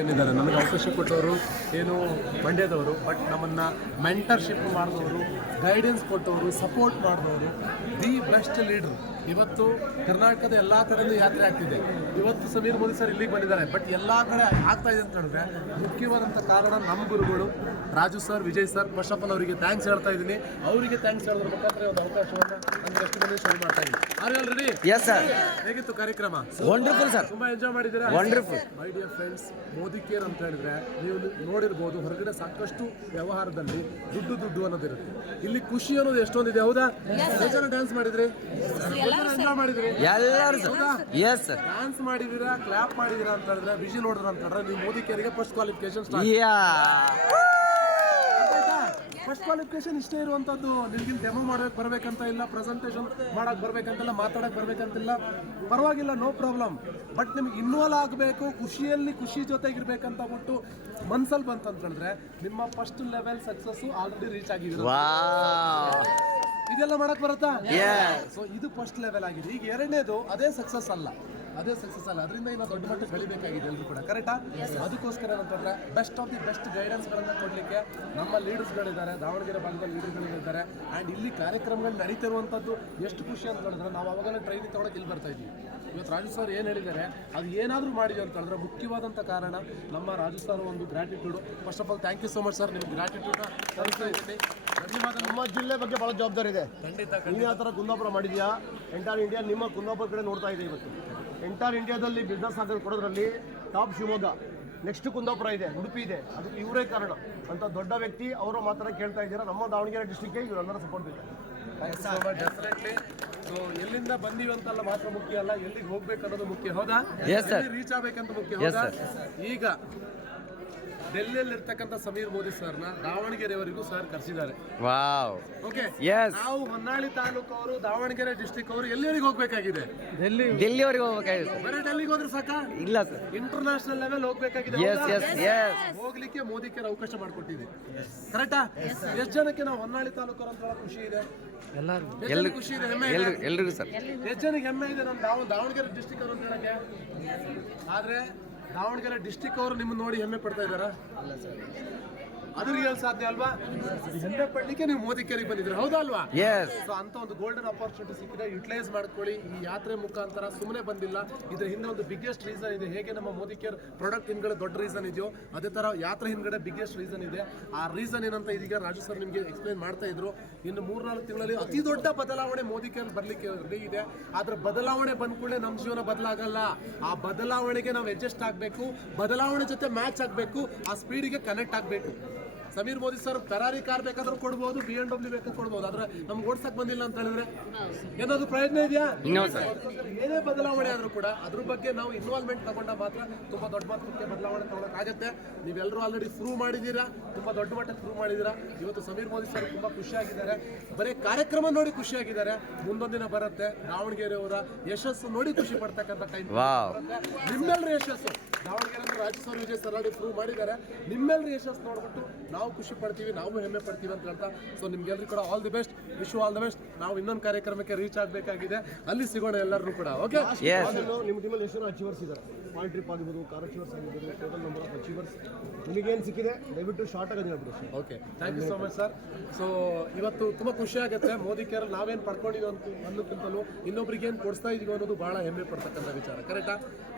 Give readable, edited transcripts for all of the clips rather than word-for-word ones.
ಏನಿದ್ದಾರೆ ನನಗೆ ಅವಕಾಶ ಕೊಟ್ಟವರು ಏನು ಮಂಡ್ಯದವರು, ಬಟ್ ನಮ್ಮನ್ನು ಮೆಂಟರ್ಶಿಪ್ ಮಾಡಿದವರು, ಗೈಡೆನ್ಸ್ ಕೊಟ್ಟವರು, ಸಪೋರ್ಟ್ ಮಾಡಿದವರು, ದಿ ಬೆಸ್ಟ್ ಲೀಡ್ರು. ಇವತ್ತು ಕರ್ನಾಟಕದ ಎಲ್ಲ ಕಡೆಯೂ ಯಾತ್ರೆ ಆಗ್ತಿದೆ. ಇವತ್ತು ಸಮೀರ್ ಮೋದಿ ಸರ್ ಇಲ್ಲಿಗೆ ಬಂದಿದ್ದಾರೆ, ಬಟ್ ಎಲ್ಲ ಕಡೆ ಆಗ್ತಾ ಇದೆ ಅಂತ ಹೇಳಿದ್ರೆ ಮುಖ್ಯವಾದಂಥ ಕಾರಣ ನಮ್ಮ ಗುರುಗಳು Raju sir, Vijay sir. First of all ಅವರಿಗೆ ಥ್ಯಾಂಕ್ಸ್ ಹೇಳ್ತಾ ಇದ್ದೀನಿ. ಅವರಿಗೆ ಥ್ಯಾಂಕ್ಸ್ ಹೇಳೋದ್ರ ಮುಖಾಂತರ ಒಂದು ಅವಕಾಶವನ್ನು ನನಗೆ ಎಷ್ಟು ಬಂದು ಶುರು ಮಾಡ್ತಾ ಇದ್ದೀನಿ. Are already yes sir. ಹೇಗಿತ್ತು ಕಾರ್ಯಕ್ರಮ? ವಂಡರ್ಫುಲ್ ಸರ್, ತುಂಬಾ ಎಂಜಾಯ್ ಮಾಡಿದ್ದೀರಾ? Wonderful. My dear friends, Modi care ಅಂತ ಹೇಳಿದ್ರೆ ನೀವು ನೋಡಿರ್ಬೋದು, ಹೊರಗಡೆ ಸಾಕಷ್ಟು ವ್ಯವಹಾರದಲ್ಲಿ ದುಡ್ಡು ಅನ್ನೋದಿರುತ್ತೆ. ಇಲ್ಲಿ ಖುಷಿ ಅನ್ನೋದು ಎಷ್ಟೊಂದಿದೆ, ಹೌದಾ? ಜನ ಡ್ಯಾನ್ಸ್ ಮಾಡಿದ್ರಿ, ಎಂಜಾಯ್ ಮಾಡಿದ್ರಿ, ಎಲ್ಲರೂ ಎಸ್ ಸರ್. ಡ್ಯಾನ್ಸ್ ಮಾಡಿದೀರಾ, ಕ್ಲಾಪ್ ಮಾಡಿದೀರಾ ಅಂತ ಹೇಳಿದ್ರೆ, ವಿಷನ್ ನೋಡಿದ್ರ ಅಂತ ಹೇಳಿದ್ರೆ ನೀವು ಮೋದಿ ಕೇರಿಗೆ first qualification start. First qualification ಇಷ್ಟೇ ಇರುವಂತದ್ದು. ನಿಮ್ಗೆ ಡೆಮೋ ಮಾಡಕ್ ಬರ್ಬೇಕಂತ ಇಲ್ಲ, ಪ್ರೆಸೆಂಟೇಷನ್ ಮಾಡಕ್ ಬರ್ಬೇಕಂತಿಲ್ಲ, ಮಾತಾಡಕ್ ಬರ್ಬೇಕಂತಿಲ್ಲ, ಪರವಾಗಿಲ್ಲ, ನೋ ಪ್ರಾಬ್ಲಮ್. ಬಟ್ ನಿಮ್ಗೆ ಇನ್ವಾಲ್ವ್ ಆಗಬೇಕು, ಖುಷಿ ಜೊತೆಗಿರ್ಬೇಕಂತ ಬಿಟ್ಟು ಮನ್ಸಲ್ಲಿ ಬಂತಂತ ಹೇಳಿದ್ರೆ ನಿಮ್ಮ first level success already reach ಆಗಿದ್ರು. ಇದೆಲ್ಲ ಮಾಡಕ್ ಬರುತ್ತಾ? ಸೊ ಇದು ಫಸ್ಟ್ ಲೆವೆಲ್ ಆಗಿದೆ. ಈಗ ಎರಡನೇದು ಅದೇ ಸಕ್ಸಸ್ ಅಲ್ಲ, ಅದರಿಂದ ಇನ್ನು ದೊಡ್ಡ ಮಟ್ಟಕ್ಕೆ ಬೆಳಿಬೇಕಾಗಿದೆ ಎಲ್ಲರೂ ಕೂಡ. ಕರೆಕ್ಟಾ? ಅದಕ್ಕೋಸ್ಕರ ಏನಂತಂದ್ರೆ ಬೆಸ್ಟ್ ಆಫ್ ದಿ ಬೆಸ್ಟ್ ಗೈಡೆನ್ಸ್ಗಳನ್ನು ಕೊಡಲಿಕ್ಕೆ ನಮ್ಮ ಲೀಡರ್ಸ್ಗಳಿದ್ದಾರೆ, ದಾವಣಗೆರೆ ಭಾಗದ ಲೀಡರ್ಗಳಿದ್ದಾರೆ. ಆ್ಯಂಡ್ ಇಲ್ಲಿ ಕಾರ್ಯಕ್ರಮಗಳು ನಡೀತಿರುವಂಥದ್ದು ಎಷ್ಟು ಖುಷಿ ಅಂತ ಹೇಳಿದ್ರೆ ನಾವು ಅವಾಗಲೇ ಟ್ರೈನಿಂಗ್ ತೊಗೊಳಕ್ಕೆ ಇಲ್ಲಿ ಬರ್ತಾ ಇದ್ದೀವಿ. ಇವತ್ತು ರಾಜು ಸರ್ ಏನು ಹೇಳಿದ್ದಾರೆ, ಅದು ಏನಾದರೂ ಮಾಡಿದೆ ಅಂತ ಹೇಳಿದ್ರೆ ಮುಖ್ಯವಾದಂಥ ಕಾರಣ ನಮ್ಮ ರಾಜು ಸರ್ ಒಂದು gratitude. First of all thank you so much sir, ನಿಮ್ಗೆ ಗ್ರಾಟಿಟ್ಯೂಡ್ನ ತರಿಸ್ತಾ ಇದ್ದೀನಿ. ಧನ್ಯವಾದ. ನಮ್ಮ ಜಿಲ್ಲೆ ಬಗ್ಗೆ ಭಾಳ ಜವಾಬ್ದಾರಿ ಇದೆ. ಖಂಡಿತ. ನೀವು ಯಾವ ಥರ ಕುಂದಾಪುರ ಮಾಡಿದ್ಯಾ, ಎಂಟೈರ್ ಇಂಡಿಯಾ ನಿಮ್ಮ ಕುಂದಾಪುರ ಕಡೆ ನೋಡ್ತಾ ಇದೆ. ಇವತ್ತು ಎಂಟೈರ್ ಇಂಡಿಯಾದಲ್ಲಿ ಬಿಸ್ನೆಸ್ ಆಗೋದು ಕೊಡೋದ್ರಲ್ಲಿ ಟಾಪ್ ಶಿವಮೊಗ್ಗ, ನೆಕ್ಸ್ಟ್ ಕುಂದಾಪುರ ಇದೆ, ಉಡುಪಿ ಇದೆ. ಅದಕ್ಕೆ ಇವರೇ ಕಾರಣ ಅಂತ ದೊಡ್ಡ ವ್ಯಕ್ತಿ. ಅವರ ಮಾತನ್ನ ಕೇಳ್ತಾ ಇದ್ದೀರಾ. ನಮ್ಮ ದಾವಣಗೆರೆ ಡಿಸ್ಟಿಕ್ಗೆ ಇವರೆಲ್ಲರ ಸಪೋರ್ಟ್ ಬೇಕು. ಡೆಫಿನೆಟ್ಲಿ. ಸೊ ಎಲ್ಲಿಂದ ಬಂದೀವಿ ಅಂತಲ್ಲ ಮಾತ್ರ ಮುಖ್ಯ ಅಲ್ಲ, ಎಲ್ಲಿಗೆ ಹೋಗ್ಬೇಕು ಅನ್ನೋದು ಮುಖ್ಯ, ಹೌದಾ? ರೀಚ್ ಆಗ್ಬೇಕಂತ ಮುಖ್ಯ, ಹೌದಾ? ಈಗ ಡೆಲ್ಲಿಯಲ್ಲಿ ಇರ್ತಕ್ಕಂಥ ಸಮೀರ್ ಮೋದಿ ಸರ್ನ ದಾವಣಗೆರೆವರೆಗೂ ಸರ್ ಕರೆಸಿದ್ದಾರೆ. ಓಕೆ, ನಾವು ಹೊನ್ನಾಳಿ ತಾಲೂಕು ಅವರು, ದಾವಣಗೆರೆ ಡಿಸ್ಟ್ರಿಕ್ಟ್ ಅವರು ಎಲ್ಲಿವರೆಗೆ ಹೋಗ್ಬೇಕಾಗಿದೆ? ಡೆಲ್ಲಿವರೆಗೆ ಹೋಗ್ಬೇಕಾಗಿದೆ. ಬರೀ ಡೆಲ್ಲಿಗೆ ಹೋದ್ರೆ ಸಾಕ? ಇಲ್ಲ ಸರ್, ಇಂಟರ್ನ್ಯಾಷನಲ್ ಲೆವೆಲ್ ಹೋಗ್ಬೇಕಾಗಿದೆ. ಹೋಗ್ಲಿಕ್ಕೆ ಮೋದಿ ಕೇರ್ ಅವಕಾಶ ಮಾಡಿಕೊಟ್ಟಿದೆ. ಕರೆಕ್ಟಾ? ಎಷ್ಟು ಜನಕ್ಕೆ ನಾವು ಹೊನ್ನಾಳಿ ತಾಲೂಕು ಅಂತ ಖುಷಿ ಇದೆ? ಎಲ್ಲರಿಗೂ ಖುಷಿ ಇದೆ, ಹೆಮ್ಮೆ ಎಲ್ರಿಗೂ ಸರ್. ಎಷ್ಟು ಜನಕ್ಕೆ ಹೆಮ್ಮೆ ಇದೆ ನಮ್ಮ ದಾವಣಗೆರೆ ಡಿಸ್ಟ್ರಿಕ್ಟ್ ಅವರು ಅಂತ ಹೇಳಕ್ಕೆ? ಆದ್ರೆ ದಾವಣಗೆರೆ ಡಿಸ್ಟ್ರಿಕ್ಟ್ ಅವರು ನಿಮ್ಮನ್ನ ನೋಡಿ ಹೆಮ್ಮೆ ಪಡ್ತಾ ಇದ್ದಾರಾ? ಅದ್ರಿಗೆ ಸಾಧ್ಯ ಅಲ್ವಾ? ಹೆಮ್ಮೆ ಪಡ್ಲಿಕ್ಕೆ ನೀವು ಮೋದಿ ಕೇರಿಗೆ ಬಂದಿದ್ರೆ, ಹೌದಾ ಅಲ್ವಾ? ಸೊ ಅಂತ ಒಂದು ಗೋಲ್ಡನ್ ಅಪರ್ಚುನಿಟಿ ಸಿಕ್ಕಿದೆ, ಯುಟಿಲೈಸ್ ಮಾಡ್ಕೊಳ್ಳಿ. ಈ ಯಾತ್ರೆ ಮುಖಾಂತರ ಸುಮ್ಮನೆ ಬಂದಿಲ್ಲ, ಇದ್ರ ಹಿಂದೆ ಒಂದು ಬಿಗ್ಗೆಸ್ಟ್ ರೀಸನ್ ಇದೆ. ಹೇಗೆ ನಮ್ಮ ಮೋದಿ ಕೇರ್ ಪ್ರಾಡಕ್ಟ್ ಹಿಂದ್ಗಡೆ ದೊಡ್ಡ ರೀಸನ್ ಇದೆಯೋ, ಅದೇ ತರ ಯಾತ್ರೆ ಹಿಂದ್ಗಡೆ ಬಿಗ್ಗೆಸ್ಟ್ ರೀಸನ್ ಇದೆ. ಆ ರೀಸನ್ ಏನಂತ ಇದೀಗ ರಾಜು ಸರ್ ನಿಮ್ಗೆ ಎಕ್ಸ್ಪ್ಲೈನ್ ಮಾಡ್ತಾ ಇದ್ರು. ಇನ್ನು 3-4 ತಿಂಗಳಲ್ಲಿ ಅತಿ ದೊಡ್ಡ ಬದಲಾವಣೆ ಮೋದಿ ಕೇರ್ ಬರ್ಲಿಕ್ಕೆ ರೆಡಿ ಇದೆ. ಆದ್ರೆ ಬದಲಾವಣೆ ಬಂದ ಕೂಡಲೇ ನಮ್ಮ ಜೀವನ ಬದಲಾಗಲ್ಲ. ಆ ಬದಲಾವಣೆಗೆ ನಾವು ಅಡ್ಜಸ್ಟ್ ಆಗಬೇಕು, ಬದಲಾವಣೆ ಜೊತೆ ಮ್ಯಾಚ್ ಆಗಬೇಕು, ಆ ಸ್ಪೀಡಿಗೆ ಕನೆಕ್ಟ್ ಆಗಬೇಕು. Sameer Modi sir Ferrari car ಬೇಕಾದ್ರೂ ಕೊಡ್ಬೋದು, BMW ಬೇಕಾದ್ರೂ ಕೊಡ್ಬೋದು, ಆದ್ರೆ ನಮ್ಗೆ ಓಡ್ಸಕ್ ಬಂದಿಲ್ಲ ಅಂತ ಹೇಳಿದ್ರೆ ಏನಾದ್ರು ಪ್ರಯತ್ನ ಇದೆಯಾ? ಏನೇ ಬದಲಾವಣೆ ಆದ್ರೂ ಕೂಡ ಅದ್ರ ಬಗ್ಗೆ ನಾವು ಇನ್ವಾಲ್ವ್ಮೆಂಟ್ ತಗೊಂಡ ಮಾತ್ರ ತುಂಬಾ ದೊಡ್ಡ ಮಟ್ಟಕ್ಕೆ ಬದಲಾವಣೆ ತಗೊಳಕ್ಕಾಗತ್ತೆ. ನೀವೆಲ್ಲರೂ ಆಲ್ರೆಡಿ ಪ್ರೂವ್ ಮಾಡಿದ್ದೀರಾ, ತುಂಬಾ ದೊಡ್ಡ ಮಟ್ಟಕ್ಕೆ ಪ್ರೂವ್ ಮಾಡಿದ್ದೀರಾ. ಇವತ್ತು ಸಮೀರ್ ಮೋದಿ ಸರ್ ತುಂಬಾ ಖುಷಿಯಾಗಿದ್ದಾರೆ. ಬರೀ ಕಾರ್ಯಕ್ರಮ ನೋಡಿ ಖುಷಿಯಾಗಿದ್ದಾರೆ. ಮುಂದೊಂದಿನ ಬರುತ್ತೆ ದಾವಣಗೆರೆ ಅವರ ಯಶಸ್ಸು ನೋಡಿ ಖುಷಿ ಪಡ್ತಕ್ಕಂಥ ಟೈಮ್. ನಿಮ್ಮೆಲ್ಲರ ಯಶಸ್ಸು, Davanagere Raju sir, Vijay sir already prove ಮಾಡಿದ್ದಾರೆ. ನಿಮ್ಮೆಲ್ಲರ ಯಶಸ್ಸು ನೋಡ್ಬಿಟ್ಟು ನಾವು ಖುಷಿ ಪಡ್ತೀವಿ, ನಾವು ಹೆಮ್ಮೆ ಪಡ್ತೀವಿ ಅಂತ ಹೇಳ್ತಾ, ಸೊ ನಿಮ್ಗೆಲ್ಲರೂ ಕೂಡ all the best, wish all the best. ನಾವು ಇನ್ನೊಂದು ಕಾರ್ಯಕ್ರಮಕ್ಕೆ ರೀಚ್ ಆಗಬೇಕಾಗಿದೆ, ಅಲ್ಲಿ ಸಿಗೋಣ ಎಲ್ಲರೂ ಕೂಡ. ಓಕೆ, ನಿಮ್ಮ ಟೀಮಲ್ಲಿ ಎಷ್ಟು ಅಚೀವರ್ಸ್ ಇದ್ದಾರೆ? ಪಾಯಿಂಟ್ ಟ್ರಿಪ್ ಆಗಿರ್ಬೋದು, ಕಾರ್ ಅಚೀವರ್ಸ್ ಆಗಿರ್ಬೋದು, ಟೋಟಲ್ ನಂಬರ್ ಆಫ್ ಅಚೀವರ್ಸ್ ನಿಮಗೇನು ಸಿಕ್ಕಿದೆ ದಯವಿಟ್ಟು ಶಾರ್ಟ್ ಆಗಿ ಹೇಳ್ಬಿಡಿ. Okay, thank you so much sir. So ಇವತ್ತು ತುಂಬ ಖುಷಿ ಆಗುತ್ತೆ. ಮೋದಿ ಕೇರ್ ನಾವೇನು ಪಡ್ಕೊಂಡಿದ್ದೀವಿ ಅನ್ನೋಕ್ಕಿಂತಲೂ ಇನ್ನೊಬ್ರಿಗೆ ಏನು ಕೊಡಿಸ್ತಾ ಇದೀವಿ ಅನ್ನೋದು ಭಾಳ ಹೆಮ್ಮೆ ಪಡ್ತಕ್ಕಂಥ ವಿಚಾರ. ಕರೆಕ್ಟಾ?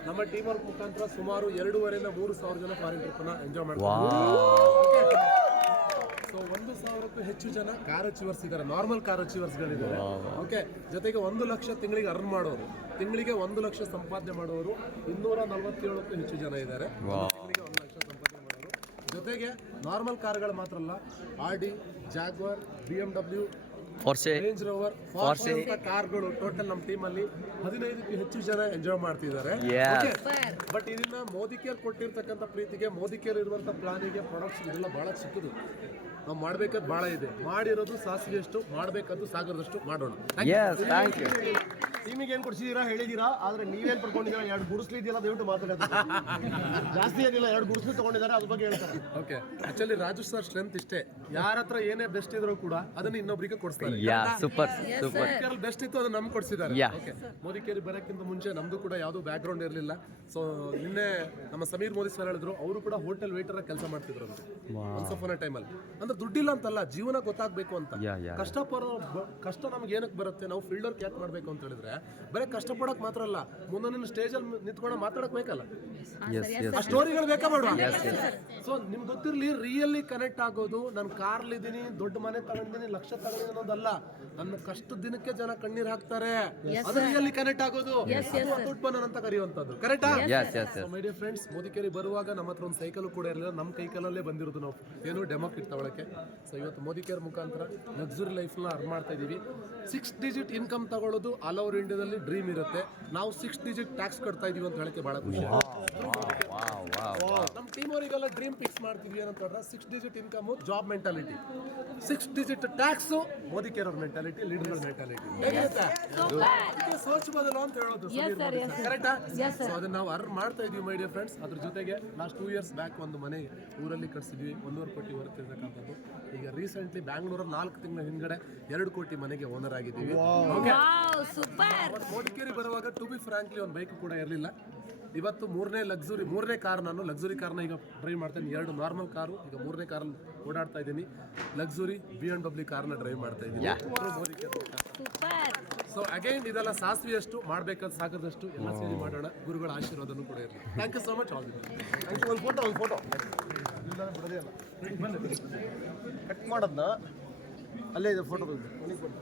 ನಮ್ಮ ಟೀಮ್ ವರ್ಕ್ ಮುಖಾಂತರ ಸುಮಾರು 2,500-3,000 ಜನ ಫಾರಿನ್ ಟ್ರಿಪ್ನ ಎಂಜಾಯ್ ಮಾಡ್ತಾರೆ. ಸೊ 1,000ಕ್ಕೂ ಹೆಚ್ಚು ಜನ ಕಾರ್ ಅಚೀವರ್ಸ್ ಇದ್ದಾರೆ, ನಾರ್ಮಲ್ ಕಾರ್ ಅಚೀವರ್ಸ್ಗಳಿದ್ದಾರೆ. ಓಕೆ, ಜೊತೆಗೆ 1 ಲಕ್ಷ ತಿಂಗಳಿಗೆ ಅರ್ನ್ ಮಾಡೋರು, ತಿಂಗಳಿಗೆ 1 ಲಕ್ಷ ಸಂಪಾದನೆ ಮಾಡೋರು 247ಕ್ಕೂ ಹೆಚ್ಚು ಜನ ಇದ್ದಾರೆ. ತಿಂಗಳಿಗೆ 1 ಲಕ್ಷ ಸಂಪಾದನೆ ಮಾಡೋರು. ಜೊತೆಗೆ ನಾರ್ಮಲ್ ಕಾರ್ಗಳು ಮಾತ್ರ ಅಲ್ಲ, Audi, Jaguar, BMW, Range Rover, Fortuner ಕಾರ್ಗಳು ಟೋಟಲ್ ನಮ್ಮ ಟೀಮಲ್ಲಿ 15ಕ್ಕೂ ಹೆಚ್ಚು ಜನ ಎಂಜಾಯ್ ಮಾಡ್ತಿದ್ದಾರೆ. ಬಟ್ ಇದನ್ನ ಮೋದಿ ಕೇರ್ ಕೊಟ್ಟಿರ್ತಕ್ಕಂಥ ಪ್ರೀತಿಗೆ, ಮೋದಿ ಕೇರ್ ಇರುವಂಥ ಪ್ಲಾನಿಗೆ, ಪ್ರಾಡಕ್ಟ್ಸ್ ಇದೆಲ್ಲ ಭಾಳ ಚಿಕ್ಕದು. ನಾವು ಮಾಡ್ಬೇಕಾದ್ ಭಾಳ ಇದೆ. ಮಾಡಿರೋದು ಸಾಸಿವೆಯಷ್ಟು, ಮಾಡಬೇಕಾದ್ದು ಸಾಗರದಷ್ಟು ಮಾಡೋಣ. ಟೀಮಿಗೆ ಏನು ಕೊಡ್ಸಿದ್ದೀರಾ ಹೇಳಿದ್ದೀರಾ, ಆದ್ರೆ ನೀವೇನು ಪಡ್ಕೊಂಡಿದ್ದೀರಾ? 2 ಗುಡಿಸ್ಲಿ ಇದೆಯಲ್ಲ, ದಯವಿಟ್ಟು ಮಾತಾಡೋದು ಜಾಸ್ತಿ ಏನಿಲ್ಲ. 2 ಗುಡಿಸ್ಲಿ ತಗೊಂಡಿದ್ದಾರೆ, ಅದ್ರ ಬಗ್ಗೆ ಹೇಳ್ತಾರೆ. Okay, actually Raju sir strength ಇಷ್ಟೇ, ಯಾರ ಹತ್ರ ಏನೇ ಬೆಸ್ಟ್ ಇದ್ರು ಕೂಡ ಅದನ್ನ ಇನ್ನೊಬ್ರಿಗೆ ಕೊಡಿಸ್ತಾರೆ. ಬೆಸ್ಟ್ ಇತ್ತು, ಅದನ್ನ ನಮ್ಗೆ ಕೊಡ್ಸಿದ್ದಾರೆ. ಓಕೆ, ಮೋದಿ ಕೇರಿ ಬರೋಕ್ಕಿಂತ ಮುಂಚೆ ನಮ್ದು ಕೂಡ ಯಾವುದು ಬ್ಯಾಕ್ ಗ್ರೌಂಡ್ ಇರಲಿಲ್ಲ. ಸೊ ನಿನ್ನೆ ಮೊನ್ನೆ ನಮ್ಮ ಸಮೀರ್ ಮೋದಿ ಸರ್ ಹೇಳಿದ್ರು, ಅವರು ಕೂಡ ಹೋಟೆಲ್ ವೇಟರ್ ಕೆಲಸ ಮಾಡ್ತಿದ್ರು ಒನ್ಸ್ ಅಪಾನ್ ಅ ಟೈಮಲ್ಲಿ. ಅಂದ್ರೆ ದುಡ್ಡಿಲ್ಲ ಅಂತಲ್ಲ, ಜೀವನ ಗೊತ್ತಾಗ್ಬೇಕು ಅಂತ. ಕಷ್ಟ ನಮ್ಗೆ ಏನಕ್ಕೆ ಬರುತ್ತೆ, ನಾವು ಫೀಲ್ಡ್ ವರ್ಕ್ ಯಾಕೆ ಮಾಡ್ಬೇಕು ಅಂತ ಹೇಳಿದ್ರೆ, ಬರೀ ಕಷ್ಟಪಡಕ್ ಮಾತ್ರ ಅಲ್ಲ, ಮುಂದೊಂದಿನ ಸ್ಟೇಜಲ್ಲಿ ನಿಂತ್ಕೊಂಡು ಮಾತಾಡಕ್ ಬೇಕಲ್ಲ, ಆ ಸ್ಟೋರಿಗಳು ಬೇಕಾ ಬೇಡ. ಸೊ ನಿಮ್ಗೆ ಗೊತ್ತಿರ್ಲಿ, ರಿಯಲಿ ಕನೆಕ್ಟ್ ಆಗೋದು ನಾನು ಕಾರ್ಲಿದ್ದೀನಿ, ದೊಡ್ಡ ಮನೆ ತಗೊಂಡಿದ್ದೀನಿ, ಲಕ್ಷ ತಗೊಂಡಿದ್ದೀನಿ ಅನ್ನೋದಲ್ಲ, ನನ್ನ ಕಷ್ಟದ ದಿನಕ್ಕೆ ಜನ ಕಣ್ಣೀರ್ ಹಾಕ್ತಾರೆ, ಅದು ರಿಯಲಿ ಕನೆಕ್ಟ್ ಆಗೋದು, ದುಡ್ಡು ಬನ್ನನ್ ಅಂತ ಕರೆಯುವಂತದ್ದು. ಕರೆಕ್ಟಾ? ಮೈ ಡಿಯರ್ ಫ್ರೆಂಡ್ಸ್, ಮೋದಿಕೇರಿ ಬರುವಾಗ ನಮ್ಮ ಹತ್ರ ಒಂದು ಸೈಕಲ್ ಕೂಡ ಇರಲಿಲ್ಲ, ನಮ್ಮ ಕೈಕಲಲ್ಲೇ ಬಂದಿರೋದು ನಾವು ಏನು ಡೆಮೋ ಕಿಟ್ ತಗೊಳಕ್ಕೆ. ಸೊ ಇವತ್ತು ಮೋದಿಕೇರ್ ಮುಖಾಂತರ ಲಕ್ಸುರಿ ಲೈಫ್ನ ಅರ್ನ್ ಮಾಡ್ತಾ ಇದೀವಿ. 6 ಡಿಜಿಟ್ ಇನ್ಕಮ್ ತಗೊಳ್ಳೋದು ಆಲ್ ಓವರ್ ಇಂಡಿಯಾದಲ್ಲಿ ಡ್ರೀಮ್ ಇರುತ್ತೆ. ನಾವು 6 ಡಿಜಿಟ್ ಟ್ಯಾಕ್ಸ್ ಕಟ್ತಾ ಇದೀವಿ ಅಂತ ಹೇಳಕ್ಕೆ ಬಹಳ ಖುಷಿ. ನಮ್ಮ ಟೀಮ್ ಅವರಿಗೆಲ್ಲ ಡ್ರೀಮ್ ಫಿಕ್ಸ್ ಮಾಡ್ತೀವಿ ಏನಂತಂದ್ರೆ 6 digit income, job mentality, 6 digit tax, Modicare ಅವ್ರ ಮೆಂಟಾಲಿಟಿ, ಲೀಡರ್ ಮೆಂಟಾಲಿಟಿ. ಸೋಚ್ ಬದಲು ಅಂತ ಹೇಳೋದು, ಕರೆಕ್ಟಾ? ಸೊ ಅದನ್ನ ನಾವು ಅರ್ನ್ ಮಾಡ್ತಾ ಇದೀವಿ ಮೈ ಡಿಯರ್ ಫ್ರೆಂಡ್ಸ್. ಅದ್ರ ಜೊತೆಗೆ ಲಾಸ್ಟ್ 2 ಇಯರ್ಸ್ ಬ್ಯಾಕ್ ಒಂದು ಮನೆ ಊರಲ್ಲಿ ಕಟ್ಸಿದ್ವಿ, 1.5 ಕೋಟಿ ವರ್ಕ್ ಇರತಕ್ಕಂಥದ್ದು. ಈಗ ರೀಸೆಂಟ್ಲಿ ಬ್ಯಾಂಗ್ಳೂರಲ್ಲಿ 4 ತಿಂಗಳ ಹಿಂದ್ಗಡೆ 2 ಕೋಟಿ ಮನೆಗೆ ಓನರ್ ಆಗಿದ್ದೀವಿ. ಮೋದಿಕೇರಿ ಬರುವಾಗ ಟು ಬಿ ಫ್ರಾಂಕ್ಲಿ ಒಂದು ಬೈಕ್ ಕೂಡ ಇರಲಿಲ್ಲ. ಇವತ್ತು ಮೂರನೇ ಕಾರ್, ನಾನು ಲಕ್ಸುರಿ ಕಾರ್ನ ಈಗ ಡ್ರೈವ್ ಮಾಡ್ತೇನೆ. 2 ನಾರ್ಮಲ್ ಕಾರು, ಈಗ 3ನೇ ಕಾರಲ್ಲಿ ಓಡಾಡ್ತಾ ಇದ್ದೀನಿ. ಲಕ್ಸುರಿ BMW ಕಾರ್ನ ಡ್ರೈವ್ ಮಾಡ್ತಾ ಇದ್ದೀನಿ. ಸೊ ಅಗೈನ್ ಇದೆಲ್ಲ ಸಾಸಿವೆಯಷ್ಟು ಮಾಡಬೇಕಾದ ಸಾಕದಷ್ಟು ಎಲ್ಲ ಸೇರಿ ಮಾಡೋಣ. ಗುರುಗಳ ಆಶೀರ್ವಾದನೂ ಕೂಡ ಇರಲಿ. Thank you so much. All the best. ಒಂದು ಫೋಟೋ ಕಟ್ ಮಾಡೋದನ್ನ ಅಲ್ಲೇ ಇದೆ ಫೋಟೋ ಫೋಟೋ